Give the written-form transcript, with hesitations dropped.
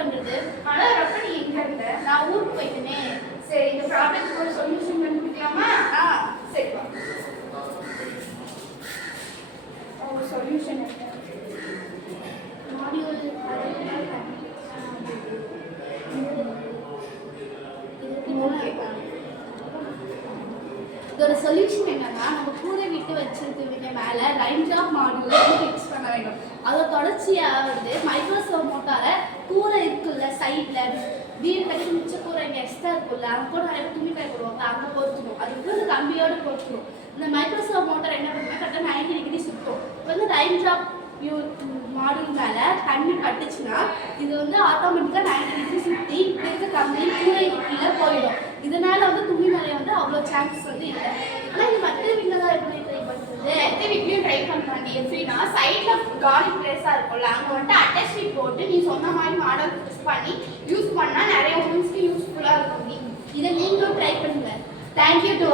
பண்றது? ஆனா ரொம்ப நீ எங்க இருந்த? நான் ஊருக்கு போயிட்டேனே. சரி, இந்த ப்ராப்ளத்துக்கு ஒரு சொல்யூஷன் கண்டுபிடிக்கலாமா? சரி வா. ஒரு சொல்யூஷன் என்ன? மாடியூல் இதோட சொல்யூஷன் என்னன்னா, நம்ம கூரை விட்டு வச்சிருக்கவங்க மேல லைன் ட்ராப் மாடியூல் ஃபிக்ஸ் பண்ண வேண்டும். அதோட தொடர்ச்சியா மைக்ரோசோஃப்ட் மோட்டாரை கூரை இருக்குல்ல சைட்ல வீடு கட்டி மிச்ச கூரை இங்கே எக்ஸ்ட்ரா இருக்குல்ல அவங்க கூட நிறைய துணி காய போடுவாங்க அங்கே பொறுத்துணும். அதுக்கு இந்த கம்பியோட பொறுத்துணும். இந்த மைக்ரோசோஃப்ட் மோட்டார் என்ன பண்ணுன்னா கரெக்டாக 90 டிகிரி சுற்றும். இப்போ லைன் ட்ராப் மாடியூல் மேலே தண்ணி பட்டுச்சுன்னா இது ஆட்டோமேட்டிக்காக 90 டிகிரி சுற்றி இப்படி இருக்க கம்பி கூரைக்கு கீழே போயிடும். இதனால துணி நிறைய அவ்வளோ சான்சஸ் இல்லை. ஆனால் இது மற்ற வீட்டில் தான் எப்படி ட்ரை பண்ணுறது? எந்த வீட்லையும் ட்ரை பண்ணுறாங்க. எப்படின்னா சைடில் காலி பிளேஸாக இருக்கும்ல அங்கே அட்டாச் ஷீட் போட்டு நீ சொன்ன மாதிரி மாடல் ஃபிக்ஸ் பண்ணி யூஸ் பண்ணால் நிறைய உமன்ஸ்க்கு யூஸ்ஃபுல்லாக இருக்கும். இதை நீங்களும் ட்ரை பண்ணுங்க. Thank you to